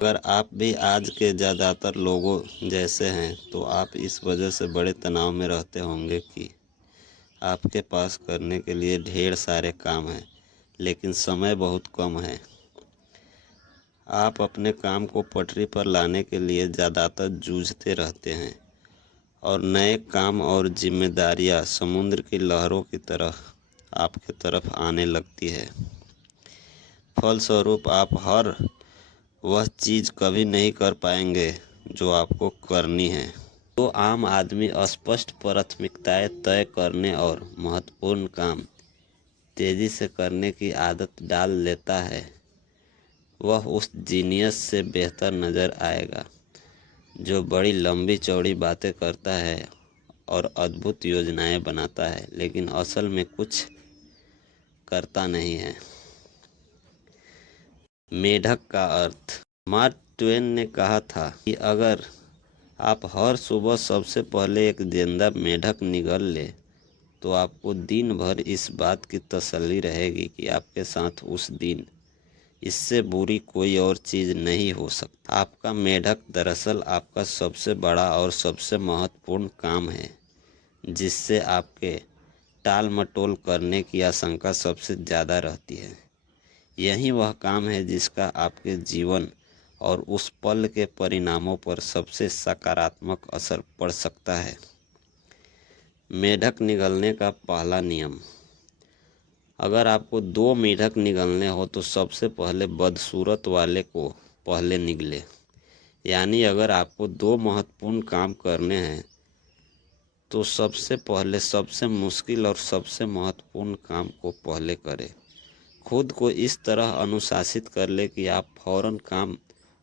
अगर आप भी आज के ज़्यादातर लोगों जैसे हैं तो आप इस वजह से बड़े तनाव में रहते होंगे कि आपके पास करने के लिए ढेर सारे काम हैं लेकिन समय बहुत कम है। आप अपने काम को पटरी पर लाने के लिए ज़्यादातर जूझते रहते हैं और नए काम और जिम्मेदारियां समुद्र की लहरों की तरह आपके तरफ आने लगती है। फलस्वरूप आप हर वह चीज़ कभी नहीं कर पाएंगे जो आपको करनी है। तो आम आदमी स्पष्ट प्राथमिकताएं तय करने और महत्वपूर्ण काम तेज़ी से करने की आदत डाल लेता है, वह उस जीनियस से बेहतर नज़र आएगा जो बड़ी लंबी चौड़ी बातें करता है और अद्भुत योजनाएं बनाता है लेकिन असल में कुछ करता नहीं है। मेढक का अर्थ। मार्क ट्वेन ने कहा था कि अगर आप हर सुबह सबसे पहले एक जिंदा मेढक निगल ले तो आपको दिन भर इस बात की तसल्ली रहेगी कि आपके साथ उस दिन इससे बुरी कोई और चीज़ नहीं हो सकती। आपका मेढक दरअसल आपका सबसे बड़ा और सबसे महत्वपूर्ण काम है जिससे आपके टाल मटोल करने की आशंका सबसे ज़्यादा रहती है। यही वह काम है जिसका आपके जीवन और उस पल के परिणामों पर सबसे सकारात्मक असर पड़ सकता है। मेढक निगलने का पहला नियम। अगर आपको 2 मेढक निगलने हो तो सबसे पहले बदसूरत वाले को पहले निगले। यानी अगर आपको 2 महत्वपूर्ण काम करने हैं तो सबसे पहले सबसे मुश्किल और सबसे महत्वपूर्ण काम को पहले करें। खुद को इस तरह अनुशासित कर ले कि आप फौरन काम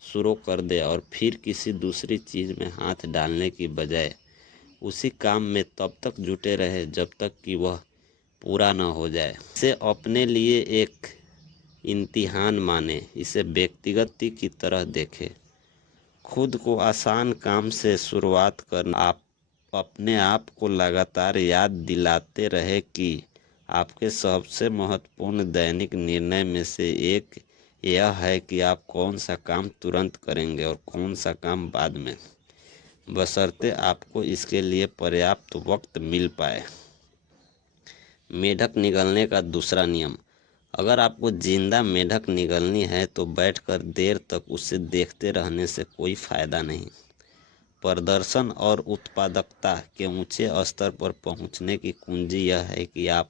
शुरू कर दें और फिर किसी दूसरी चीज़ में हाथ डालने की बजाय उसी काम में तब तक जुटे रहे जब तक कि वह पूरा न हो जाए। इसे अपने लिए एक इम्तिहान माने, इसे व्यक्तिगत की तरह देखें। खुद को आसान काम से शुरुआत करना आप अपने आप को लगातार याद दिलाते रहे कि आपके सबसे महत्वपूर्ण दैनिक निर्णय में से एक यह है कि आप कौन सा काम तुरंत करेंगे और कौन सा काम बाद में, बशर्ते आपको इसके लिए पर्याप्त वक्त मिल पाए। मेढक निगलने का दूसरा नियम। अगर आपको जिंदा मेढक निगलनी है तो बैठकर देर तक उसे देखते रहने से कोई फायदा नहीं। प्रदर्शन और उत्पादकता के ऊंचे स्तर पर पहुंचने की कुंजी यह है कि आप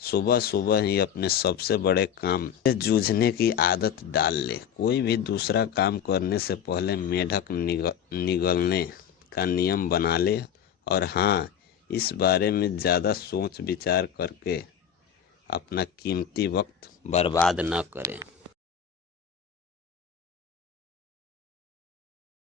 सुबह सुबह ही अपने सबसे बड़े काम से जूझने की आदत डाल ले। कोई भी दूसरा काम करने से पहले मेढक निगलने का नियम बना ले और हाँ, इस बारे में ज़्यादा सोच विचार करके अपना कीमती वक्त बर्बाद न करें।